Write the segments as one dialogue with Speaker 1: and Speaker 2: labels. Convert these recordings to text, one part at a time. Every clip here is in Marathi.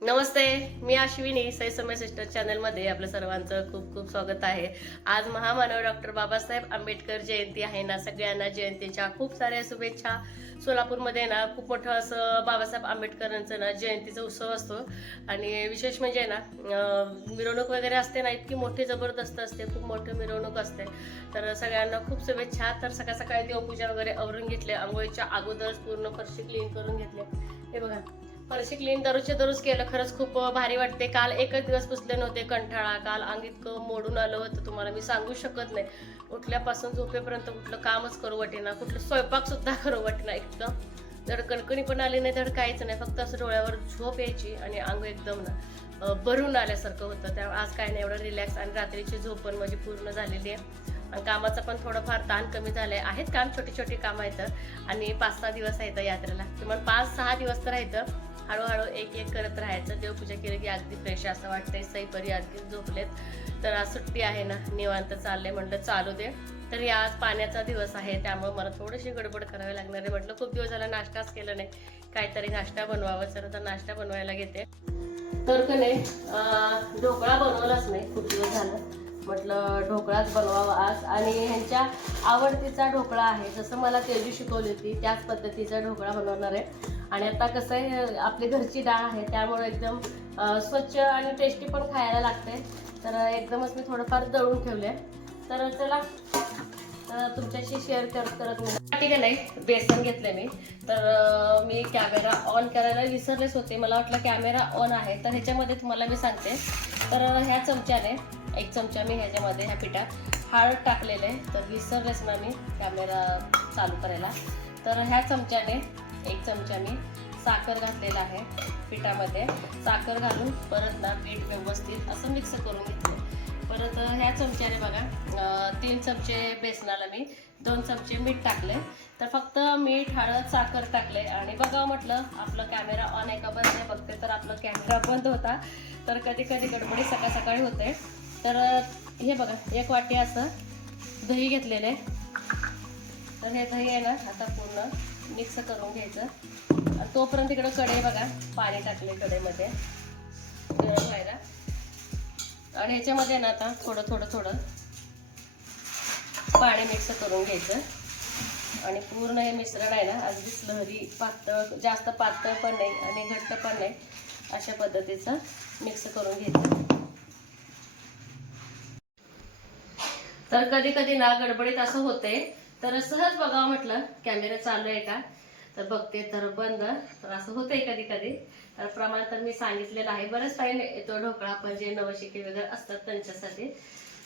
Speaker 1: नमस्ते मी अश्विनी सईसमय सिस्टर चॅनलमध्ये आपल्या सर्वांचं खूप खूप स्वागत आहे. आज महामानव डॉक्टर बाबासाहेब आंबेडकर जयंती आहे ना सगळ्यांना जयंतीच्या खूप साऱ्या शुभेच्छा. सोलापूरमध्ये ना खूप मोठं असं बाबासाहेब आंबेडकरांचं ना जयंतीचा उत्सव असतो. आणि विशेष म्हणजे ना मिरवणूक वगैरे असते ना इतकी मोठी जबरदस्त असते खूप मोठी मिरवणूक असते. तर सगळ्यांना खूप शुभेच्छा. तर सकाळ सकाळी देवपूजा वगैरे आवरून घेतले आंघोळीच्या अगोदरच पूर्ण फरशी क्लीन करून घेतले हे बघा. फरशी क्लीन दररोजच्या दररोज केलं. खरंच खूप भारी वाटते. काल एकच दिवस पुसले नव्हते कंठाळा. काल अंग इतकं मोडून आलं होतं तुम्हाला मी सांगू शकत नाही. उठल्यापासून झोपेपर्यंत कुठलं कामच करू वाटेना. कुठलं स्वयंपाक सुद्धा करू वाटेना. एकदम जर कणकणी पण आली नाही तर काहीच नाही. फक्त असं डोळ्यावर झोप यायची आणि अंग एकदम ना भरून आल्यासारखं होतं. त्या आज काय नाही एवढं रिलॅक्स आणि रात्रीची झोप पण माझी पूर्ण झालेली आहे. आणि कामाचा पण थोडंफार ताण कमी झालंय. आहेत काम छोटी छोटी कामं आहेत. आणि पाच सहा दिवस आहेत यात्रेला. किमान पाच सहा दिवस तर आहेत. हळूहळू एक एक करत राहायचं. देवपूजा केली की अगदी फ्रेश असं वाटतंय. सईपरी अगदी झोपलेत. तर आज सुट्टी आहे ना. निवांत चालले म्हटलं चालू दे. तर या आज पाण्याचा दिवस आहे. त्यामुळे मला थोडीशी गडबड करावी लागणार आहे. म्हटलं खूप दिवस झाला नाश्ताच केला नाही. काहीतरी नाश्ता बनवावा. तर आता नाश्ता बनवायला घेते. तर का नाही ढोकळा बनवलाच नाही. खूप दिवस झालं. म्हटलं ढोकळाच बनवावा आज. आणि ह्यांच्या आवडतीचा ढोकळा आहे जसं मला तेजू शिकवली होती त्याच पद्धतीचा ढोकळा बनवणार आहे. आणि आता कसं आहे आपली घरची डाळ आहे त्यामुळे एकदम स्वच्छ आणि टेस्टी पण खायला लागते. तर एकदमच मी थोडंफार दळून ठेवले तर चला तुमच्याशी शेअर करत करत ठीक आहे नाही बेसन घेतले मी. तर मी कॅमेरा ऑन करायला विसरलेच होते. मला वाटलं कॅमेरा ऑन आहे तर ह्याच्यामध्ये तुम्हाला मी सांगते. तर ह्या चमच्याने एक चमचा मी ह्याच्यामध्ये ह्या पिठात हळद टाकलेले तर विसरलेच ना मी कॅमेरा चालू करायला. तर ह्या चमच्याने एक चमचा मी साखर घातलेला आहे पिठामध्ये. साखर घालून परत ना पीठ व्यवस्थित असं मिक्स करून घेतलं. परत ह्या चमच्याने बघा तीन चमचे बेसनाला मी दोन चमचे मीठ टाकले तर फक्त मीठ हळद साखर टाकले आणि बघावं म्हटलं आपलं कॅमेरा ऑन आहे का बंद आहे? बघते तर आपला कॅमेरा बंद होता. तर कधी कधी गडबडी सकाळ सकाळी होते. तर हे बघा एक वाटी असं दही घेतलेले तर हे दही आहे ना आता पूर्ण मिक्स करून घ्यायचं. आणि तोपर्यंत तिकडं कढई बघा पाणी टाकले कढईमध्ये. गरम व्हायला. आणि ह्याच्यामध्ये ना आता थोडं थोडं थोडं पाणी मिक्स करून घ्यायचं. आणि पूर्ण हे मिश्रण आहे ना अगदीच लहरी पातळ जास्त पातळ पण नाही आणि घट्ट पण नाही अशा पद्धतीचं मिक्स करून घ्यायचं. तर कधी कधी ना गडबडीत असं होते. तर सहज बघावं म्हटलं कॅमेरा चालू आहे का? तर बघते तर बंद. तर असं होतंय कधी कधी. तर प्रमाण तर मी सांगितलेलं आहे. बरंच टाईम येतो ढोकळा पण जे नवशिके वगैरे असतात त्यांच्यासाठी.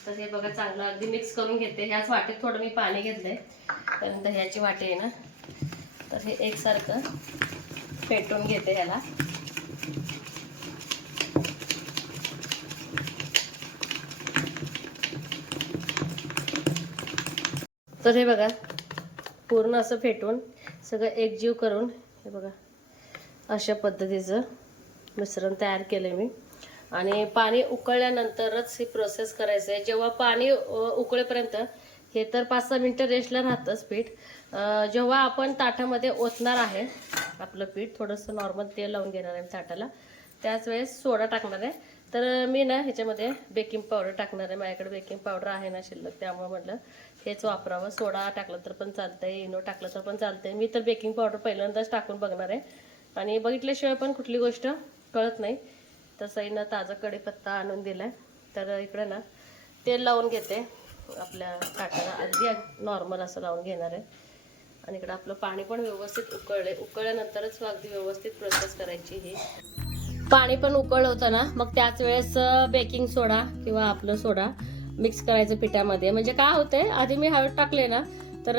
Speaker 1: तर हे बघा चांगलं अगदी मिक्स करून घेते. ह्याच वाटेत थोडं मी पाणी घेतलंय. तर दह्याची वाटी आहे ना. तर हे एकसारखं फेटून घेते ह्याला. तर हे बघा पूर्ण असं फेटून सगळं एकजीव करून हे बघा अशा पद्धतीचं मिश्रण तयार केलं मी. आणि पाणी उकळल्यानंतरच ही प्रोसेस करायचं आहे जेव्हा पाणी उकळेपर्यंत हे तर पाच सहा मिनटं रेस्टला राहतंच पीठ. जेव्हा आपण ताटामध्ये ओतणार आहे आपलं पीठ थोडंसं नॉर्मल तेल लावून घेणार आहे ताटाला त्याच वेळेस सोडा टाकणार आहे. तर मी ना ह्याच्यामध्ये बेकिंग पावडर टाकणार आहे. माझ्याकडे बेकिंग पावडर आहे ना शिल्लक त्यामुळे म्हटलं हेच वापरावं. सोडा टाकलं तर पण चालतं आहे इनो टाकलं तर पण चालतं आहे मी तर बेकिंग पावडर पहिल्यांदाच टाकून बघणार आहे. आणि बघितल्याशिवाय पण कुठली गोष्ट कळत नाही. तसंही सईनं ताजा कढीपत्ता आणून दिला तर इकडे ना तेल लावून घेते. आपल्या ताटाला अगदी नॉर्मल असं लावून घेणार आहे. आणि इकडं आपलं पाणी पण व्यवस्थित उकळले उकळल्यानंतरच अगदी व्यवस्थित प्रोसेस करायची ही. पाणी पण उकळ होतं ना मग त्याच वेळेस बेकिंग सोडा किंवा आपलं सोडा मिक्स करायचं पिठामध्ये. म्हणजे काय होतंय आधी मी हळद टाकले ना तर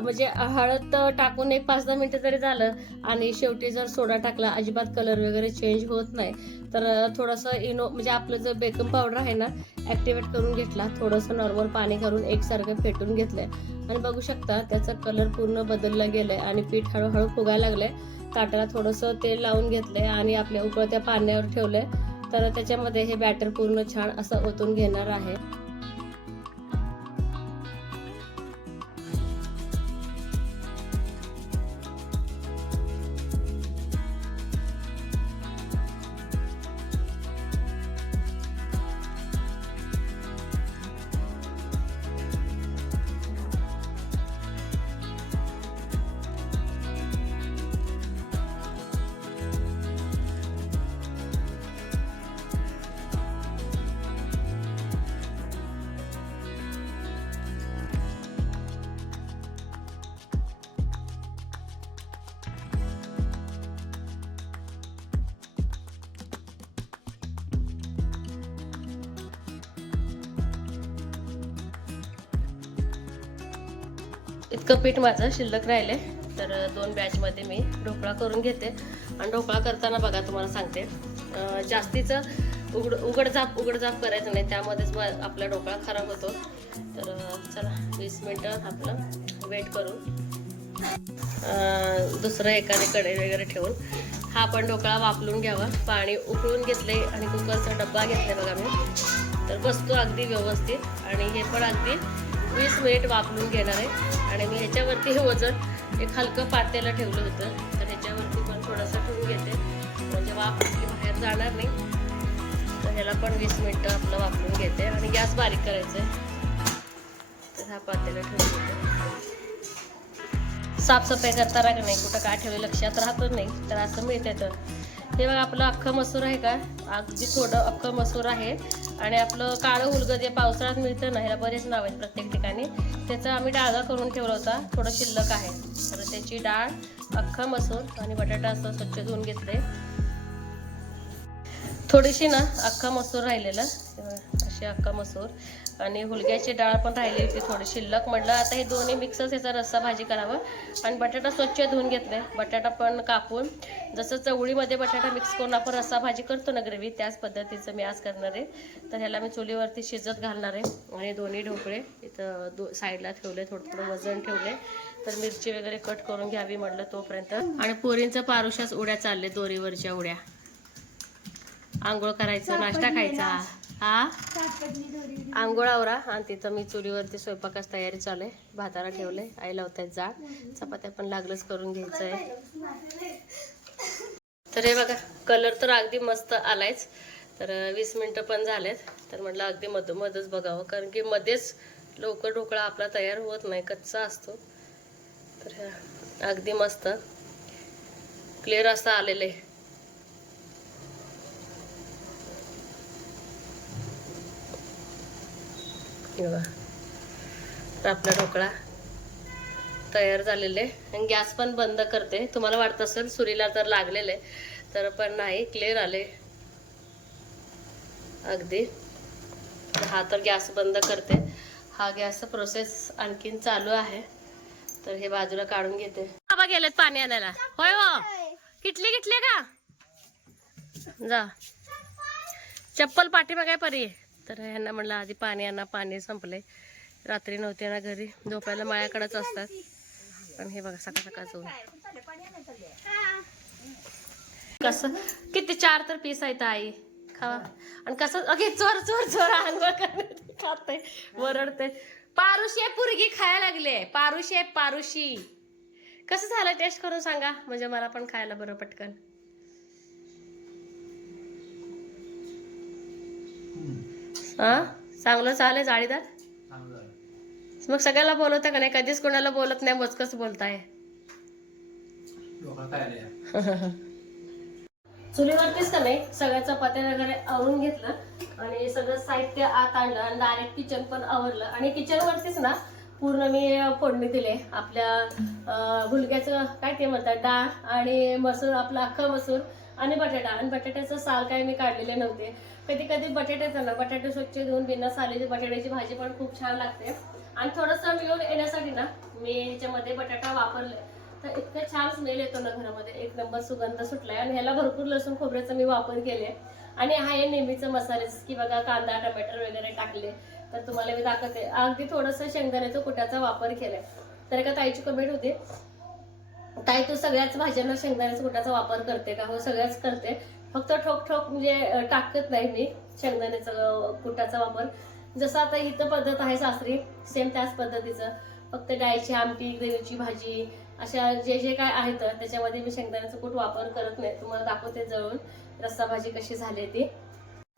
Speaker 1: म्हणजे हळद टाकून एक पाच दहा मिनिटं तरी झालं आणि शेवटी जर सोडा टाकला अजिबात कलर वगैरे चेंज होत नाही. तर थोडंसं इनो म्हणजे आपलं जे बेकिंग पावडर आहे ना ॲक्टिवेट करून घेतला थोडंसं नॉर्मल पाणी करून एकसारखं फेटून घेतलंय. आणि बघू शकता त्याचा कलर पूर्ण बदलला गेलाय आणि पीठ हळूहळू फुगायला लागलंय. ताटाला थोडंसं तेल लावून घेतलंय आणि आपल्या उकळत्या पाण्यावर ठेवलंय. तर त्याच्यामध्ये हे बॅटर पूर्ण छान असं ओतून घेणार आहे. इतकं पीठ माझं शिल्लक राहिले तर दोन बॅचमध्ये मी ढोकळा करून घेते. आणि ढोकळा करताना बघा तुम्हाला सांगते. जास्तीचं उघड उघडझाप उघडझाप करायचं नाही. त्यामध्येच मग आपला ढोकळा खराब होतो. तर चला वीस मिनटं आपलं वेट करून दुसरं एखादी कढई वगैरे ठेवून. हा पण ढोकळा वापरून घ्यावा. पाणी उकळून घेतले आणि कुकरचा डब्बा घेतला बघा मी. तर बसतो अगदी व्यवस्थित. आणि हे पण अगदी वीस मिनिट वापरून घेणार आहे. आणि मी ह्याच्यावरती हे वजन एक हलकं पातेला ठेवलं होतं. तर ह्याच्यावरती पण थोडंसं ठेवून घेते. म्हणजे वाफ बाहेर जाणार नाही. तर ह्याला पण वीस मिनटं आपलं वापरून घेते. आणि गॅस बारीक करायचं आहे. तर हा पातेला ठेवून घेते. साफसफाई करता राग नाही. कुठं काय ठेवलं लक्षात राहतच नाही. तर असं मिळते तर. हे बघा आपलं अख्खं मसूर आहे का? अगदी थोडं अख्खं मसूर आहे. आणि आपलं काळं उलगं जे पावसाळ्यात मिळतं ना ह्याला बरेच नाव आहेत प्रत्येक ठिकाणी. त्याचा आम्ही डाळगा करून ठेवला होता. थोडं शिल्लक आहे. तर त्याची डाळ अख्खा मसूर आणि बटाटा असं स्वच्छ धुवून घेतले. थोडीशी ना अख्खा मसूर राहिलेलं. अशी अख्खा मसूर. आणि हुलग्याची डाळ पण राहिली होती थोडी शिल्लक. म्हटलं आता हे दोन्ही मिक्सच याचा रस्सा भाजी करावं. आणि बटाटा स्वच्छ धुवून घेतले बटाटा पण कापून जसं चवळीमध्ये बटाटा मिक्स करून आपण रस्सा भाजी करतो ना ग्रेव्ही त्याच पद्धतीचं मी आज करणार आहे. तर ह्याला मी चुलीवरती शिजत घालणार आहे. आणि दोन्ही ढोकळे इथं दो साईडला ठेवले थोडं थोडं वजन ठेवले. तर मिरची वगैरे कट करून घ्यावी म्हटलं तोपर्यंत. आणि पोरींचं पारुशाच उड्या चालले दोरीवरच्या उड्या. आंघोळ करायचं नाश्ता खायचा. हा? आंघोळ आवरा. आणि तिथं मी चुलीवरती स्वयंपाकाच तयारी चालू आहे. भाताला ठेवले आई लावतायत जाळ चपात्या पण लागलंच करून घ्यायचं आहे तर हे बघा कलर तर अगदी मस्त आलायच. तर वीस मिनटं पण झालेत. तर म्हटलं अगदी मध मधच बघावं. कारण की मध्येच लवकर ढोकळा आपला तयार होत नाही. कच्चा असतो. तर अगदी मस्त. क्लिअर असं आलेलं आहे. बघा. तर आपला ढोकळा तयार झालेले आणि गॅस पण बंद करते. तुम्हाला वाटत असेल सुरीला तर लागलेले तर पण नाही क्लिअर आले. अगदी. हा तर गॅस बंद करते. हा गॅस प्रोसेस आणखीन चालू आहे. तर हे बाजूला काढून घेते. बाबा गेलेत पाणी आणायला. होय हो. किटली किटली का? जा. चप्पल पाठीमागे काय परी. तर ह्यांना म्हणलं आधी पाणी आणा पाणी संपले रात्री नव्हते ना घरी. झोपायला माळ्याकडंच असतात. पण हे बघा सकाळ सकाळ जाऊन. कसं? किती चार तर पीस आहेत आई. खावा. आणि कसं? अगे चोर चोर चोर आंघोळ करते खाते वरडते पारुशी पुरगी खायला लागले पारुशी आहे पारुशी. कसं झालं? टेस्ट करून सांगा. म्हणजे मला पण खायला बरं पटकन. हा? चांगलं चालेल जाळीदार? मग सगळ्याला बोलवता का नाही? कधीच कोणाला बोलत नाही मोजकच बोलताय. चुलीवरतीच का नाही? सगळ्या चपात्या वगैरे आवरून घेतलं आणि सगळं साहित्य आत आणलं आणि डायरेक्ट किचन पण आवरलं. आणि किचन वरतीच ना पूर्ण मी फोडणी दिले. आपल्या अं, हुलग्याचं काय ते म्हणतात डाळ आणि मसूर आपला अख्खा मसूर आणि बटाटा. आणि बटाट्याचं साल काय मी काढलेले नव्हते. कधी कधी बटाट्याचं ना बटाटे स्वच्छ धुवून बिना सालीची बटाट्याची भाजी पण खूप छान लागते. आणि थोडंसं मिळून येण्यासाठी ना मी ह्याच्यामध्ये बटाटा वापरले. तर इतकं छान स्मेल येतो ना घरामध्ये. एक नंबर सुगंध सुटलाय. आणि ह्याला भरपूर लसूण खोबऱ्याचा मी वापर केले आणि हा हे नेहमीचं मसाले की बघा कांदा टमॅटर वगैरे टाकले तर तुम्हाला मी दाखवते. अगदी थोडंसं शेंगदाण्याचा कुट्याचा वापर केलाय. तर एका ताईची कमेंट होती ताई तू सगळ्याच भाज्यांना शेंगदाण्याचा कुटाचा वापर करते का? हो सगळ्याच करते. फक्त ठोक ठोक म्हणजे टाकत नाही मी शेंगदाण्याचा कुटाचा वापर. जसं आता इथं पद्धत आहे सासरी सेम त्याच पद्धतीचं. फक्त डाळीची आमटी ग्रेव्हीची भाजी अशा जे जे काय आहेत त्याच्यामध्ये मी शेंगदाण्याचा कूट वापर करत नाही. तुम्हाला दाखवते जळून रस्सा भाजी कशी झाली ती.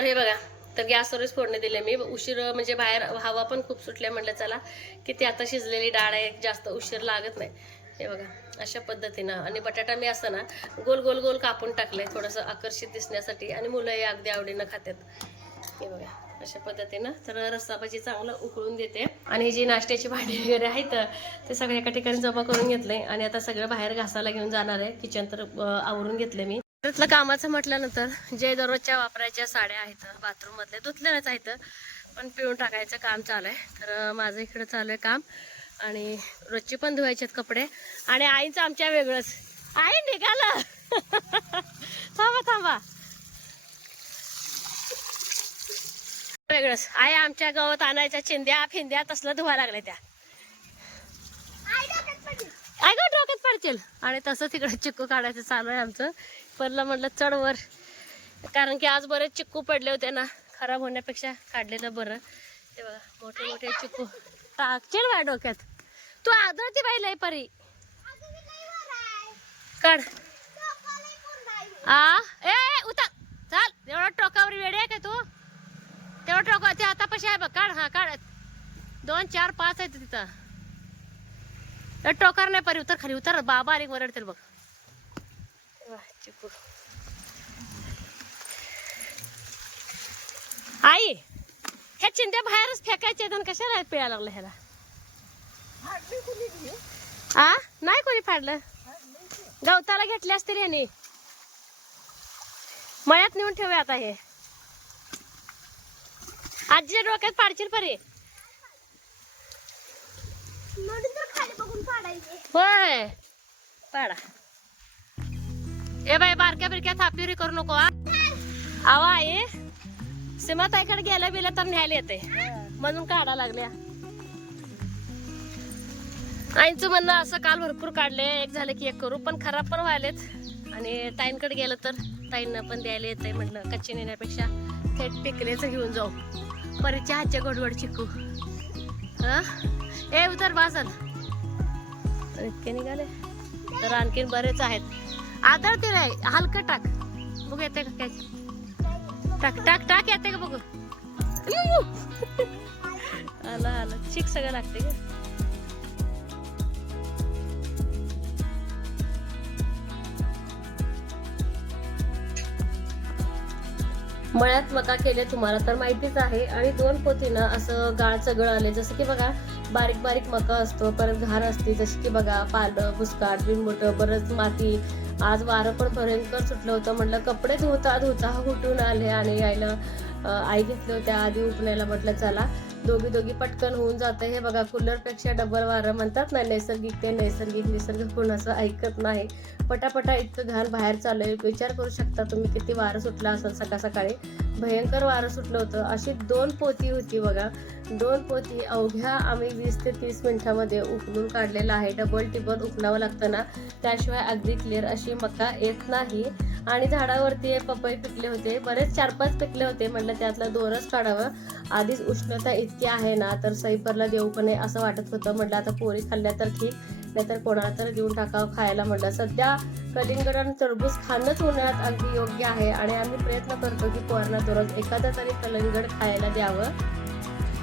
Speaker 1: हे बघा तर गॅसवरच फोडणी दिले मी. उशीर म्हणजे बाहेर हवा पण खूप सुटल्या म्हटलं चला की ती आता शिजलेली डाळ आहे जास्त उशीर लागत नाही. हे बघा अशा पद्धतीनं. आणि बटाटा मी असं ना गोल गोल गोल कापून टाकले थोडंसं आकर्षित दिसण्यासाठी आणि मुलंही अगदी आवडीनं खातात हे बघा अशा पद्धतीनं. तर रस्सा भाजी चांगलं उकळून देते. आणि जी नाश्त्याची भांडी वगैरे आहेत ते सगळं एका ठिकाणी जमा करून घेतले आणि आता सगळं बाहेर घासायला घेऊन जाणार आहे. किचन तर आवरून घेतले मी. त्यातलं कामाचं म्हटल्यानंतर जे दररोजच्या वापरायच्या साड्या आहेत बाथरूम मधल्या धुतलेल्याच आहेत. पण पिळून टाकायचं काम चालू आहे. तर माझं इकडं चालू आहे काम. आणि रोजची पण धुवायचे आहेत कपडे. आणि आईचं आमच्या वेगळंच. आई निघालं. थांबा थांबा. वेगळंच. आई आमच्या गावात आणायच्या चिंद्या फिंद्या तसलं धुवा लागल्या त्या. आई गं डोक्यात पडतील. आणि तसं तिकडे चिक्कू काढायचं चालू आहे आमचं. परला म्हटलं चढवर. कारण की आज बरेच चिक्कू पडले होते ना. खराब होण्यापेक्षा काढलेलं बरं. ते बघा मोठे मोठे चिक्कू. टाकशील बा डोक्यात? तू आदळती बाई लय परी. काढ. आ? ए उतर. चाल. एवढा टोकावर वेळे आहे का तू? तेवढा टोका ते आता पशी आहे बघ. काढ हा काढ. दोन चार पाच आहेत तिथं. टोकार नाही परी. उतर खाली उतर. बाबा आली वरडतील बघ. चिकू. आई. ह्या चिंध्या बाहेरच फेकायच्या आहेत कशाला पिळा लागलं ह्याला? आ? नाही कोणी फाडलं? गवताला घेतले असतील ह्याने. मळ्यात नेऊन ठेवूया आता हे. आजीच्या डोक्यात पाडशील परी. होय. पाडा. ए बाई बारक्या बिरक्या थापीरी करू नको आवा आहे सीमा ताईकडे गेलं बिलं तर न्यायला येते. म्हणून काढा लागल्या. आईचं म्हणणं असं काल भरपूर काढले. एक झाले की एक करू पण खराब पण व्हायलेत. आणि ताईंकडे गेलं तर ताईंना पण द्यायला येते म्हणलं कच्चे नेण्यापेक्षा. थेट पिकलेच घेऊन जाऊ. परीच्या हातच्या गोडगोड चिकू. हा? ए उतर बासल इतके निघाले. तर आणखीन बरेच आहेत. आदळते रे हलकं टाक. बघ येते का काय? टाक टाक टाक येते का बघू? आला आला. चिक सगळं लागते का मळ्यात मका केले तुम्हाला तर माहितीच आहे. आणि दोन पोतीनं असं गाळ चगळ आले जसं की बघा बारीक बारीक मका असतो परत घाण असते. जशी की बघा पालक भुसकाट बिनबुट परत माती आज वारं पण भयंकर सुटलं होतं. म्हटलं कपडे धुता धुता उठून आले आणि यायला आई घेतले होत्या आधी उठण्याला. म्हटलं चला दोघी दोघी पटकन होऊन जातं. हे बघा कूलरपेक्षा डबल वारं म्हणतात ना नैसर्गिक ते नैसर्गिक निसर्ग कोणाचं ऐकत नाही. पटापटा इतकं घाण बाहेर चालू आहे. विचार करू शकता तुम्ही किती वारं सुटलं असेल सकाळ सकाळी. भयंकर वारं सुटलं होतं. अशी दोन पोती होती बघा. दोन पोती अवघ्या आम्ही वीस ते तीस मिनिटामध्ये उकलून काढलेलं आहे. डबल टिबल उकलावं लागतं ना? त्याशिवाय अगदी क्लिअर अशी मका येत नाही. आणि झाडावरती पपई पिकले होते. बरेच चार पाच पिकले होते. म्हटलं त्यातलं दोनच काढावं. आधीच उष्णता इतकी आहे ना तर सैपरला देऊ पण असं वाटत होतं. म्हटलं आता पोरी खाल्ल्या तर ठीक. तर कोणाला तर देऊन टाकावं खायला म्हटलं सध्या कलिंगड आणि टरबूज खाणंच उन्हाळ्यात अगदी योग्य आहे आणि आम्ही प्रयत्न करतो की पोरांना दररोज एखादा तरी कलिंगड खायला द्यावं.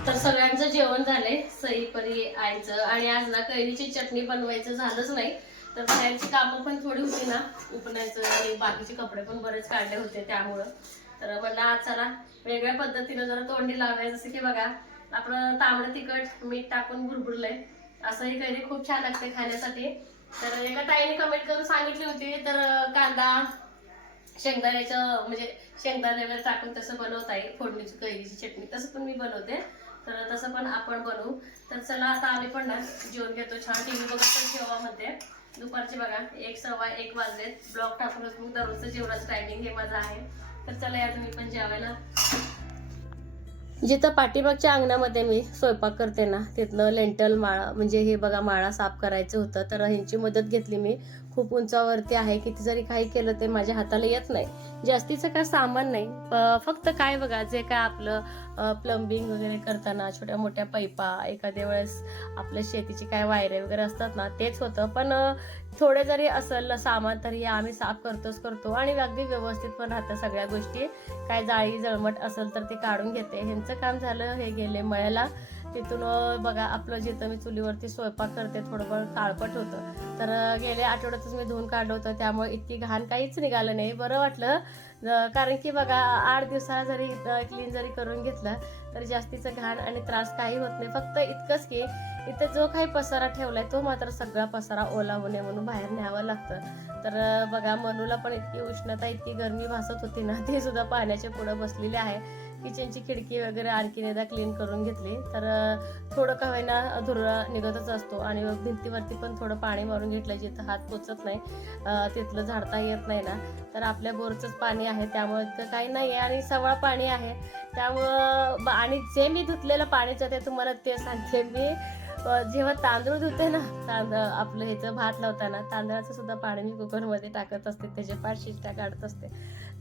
Speaker 1: तर सगळ्यांचं जेवण झालंय सई परी आईचं आणि आज ना कैरीची चटणी बनवायचं झालंच नाही. तर बाहेरची कामं पण थोडी होती ना उपण्याचं आणि बाकीचे कपडे पण बरेच काढले होते त्यामुळं. तर म्हणलं आज जरा वेगळ्या पद्धतीनं जरा तोंडी लावायचं. जसं की बघा आपलं तांबडं तिखट मीठ टाकून भुरभुरलंय. असंही कैरी खूप छान लागते खाण्यासाठी. तर एका ताईने कमेंट करून सांगितली होती तर कांदा शेंगदाण्याचं म्हणजे शेंगदाणे वगैरे टाकून तसं बनवता येईल फोडणीची कैरीची चटणी तसं पण मी बनवते. तर तसं पण आपण बनवू. तर चला आता आम्ही पण ना जेवण घेतो. छान टी व्ही बघत पण जेव्हा म्हणते दुपारचे बघा एक सव्वा एक वाजलेत. ब्लॉग टाकूनच मग दररोजचं जेवणाचं टायमिंग हे माझं आहे. तर चला या तुम्ही पण जेवायला. जिथं पाठीमागच्या अंगणामध्ये मी स्वयंपाक करते ना तिथनं लेंटल माळा म्हणजे हे बघा माळा साफ करायचं होतं तर ह्यांची मदत घेतली मी. खूप उंचावरती आहे किती जरी काही केलं ते माझ्या हाताला येत नाही. जास्तीचं काय सामान नाही. प- फक्त काय बघा जे काय आपलं प्लंबिंग वगैरे करताना छोट्या मोठ्या पैपा एखाद्या वेळेस आपल्या शेतीची काय वायरे वगैरे असतात ना तेच होतं. पण थोडे जरी असेल सामान तरी आम्ही साफ करतोच करतो आणि अगदी व्यवस्थित पण राहतं सगळ्या गोष्टी. काय जाळी जळमट असेल तर ते काढून घेते. ह्यांचं काम झालं हे गेले मळ्याला. तिथून बघा आपलं जिथं मी चुलीवरती स्वयंपाक करते थोडंफार काळपट होतं. तर गेल्या आठवड्यातच मी धुवून काढलं होतं. त्यामुळे इतकी घाण काहीच निघालं नाही. बरं वाटलं. कारण की बघा आठ दिवसाला जरी क्लीन जरी करून घेतलं तर जास्तीचं घाण आणि त्रास काही होत नाही. फक्त इतकंच की इथं जो काही पसारा ठेवलाय तो मात्र सगळा पसारा ओला होऊ नये म्हणून बाहेर न्यावं लागतं. तर बघा मनूला पण इतकी उष्णता इतकी गरमी भासत होती ना ती सुद्धा पाण्याच्या पुढं बसलेली आहे. किचनची खिडकी वगैरे आणखीन एकदा क्लीन करून घेतली. तर थोडं का होईना धुरळा निघतच असतो आणि मग भिंतीवरती पण थोडं पाणी मारून घेतलं जिथं हात पोचत नाही तिथलं झाडता येत नाही ना. तर आपल्या बोरचंच पाणी आहे त्यामुळे तर काही नाही आहे आणि सवळ पाणी आहे. त्यामुळं ब- आणि जे मी धुतलेलं पाणीचं ते तुम्हाला ते सांगते मी. जेव्हा तांदूळ धुते ना तांदळ आपलं ह्याचं भात लावताना तांदळाचं सुद्धा पाणी मी कुकरमध्ये टाकत असते त्याचे पाच शिट्ट्या काढत असते.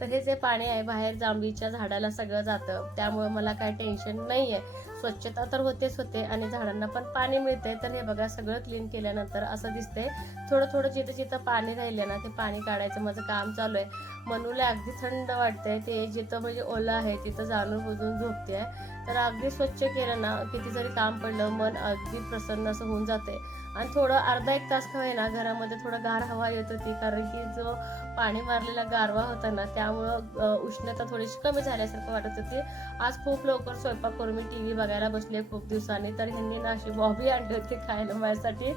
Speaker 1: तर हे जे पाणी आहे बाहेर जांभळीच्या झाडाला सगळं जातं. त्यामुळे मला काही टेन्शन नाही आहे स्वच्छता तर होतेच होते आणि झाडांना पण पाणी मिळते तर हे बघा सगळं क्लीन केल्यानंतर असं दिसतंय. थोडं थोडं जिथं जिथं पाणी राहिले ना ते पाणी काढायचं माझं काम चालू आहे. मनूला अगदी थंड वाटतंय. ते जिथं म्हणजे ओलं आहे तिथं जाणून बुजून झोपते आहे तर अगदी स्वच्छ केलं ना किती जरी काम पडलं मन अगदी प्रसन्न असं होऊन जाते आणि थोडं अर्धा एक तास का ना घरामध्ये थोडं गार हवा येत होती कारण की जो पाणी मारलेला गारवा होता ना त्यामुळं उष्णता थोडीशी कमी झाल्यासारखं वाटत होती. आज खूप लवकर स्वयंपाक करून मी टी व्ही बघायला बसले खूप दिवसांनी. तर ह्यांनी ना अशी बॉबी आणली होती खायला माझ्यासाठी.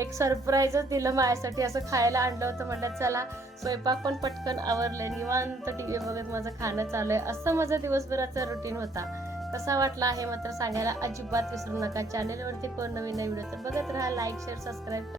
Speaker 1: एक सरप्राईजच दिलं माझ्यासाठी असं खायला आणलं होतं. म्हटलं चला स्वयंपाक पण पटकन आवरले. निवांत टी व्ही बघत माझं खाणं चालू आहे. असं माझा दिवसभराचा रुटीन होता. कसा वाटला आहे मात्र सांगायला अजिबात विसरू नका. चॅनेलवरती कोण नवीन व्हिडिओ तर बघत राहा. Like share subscribe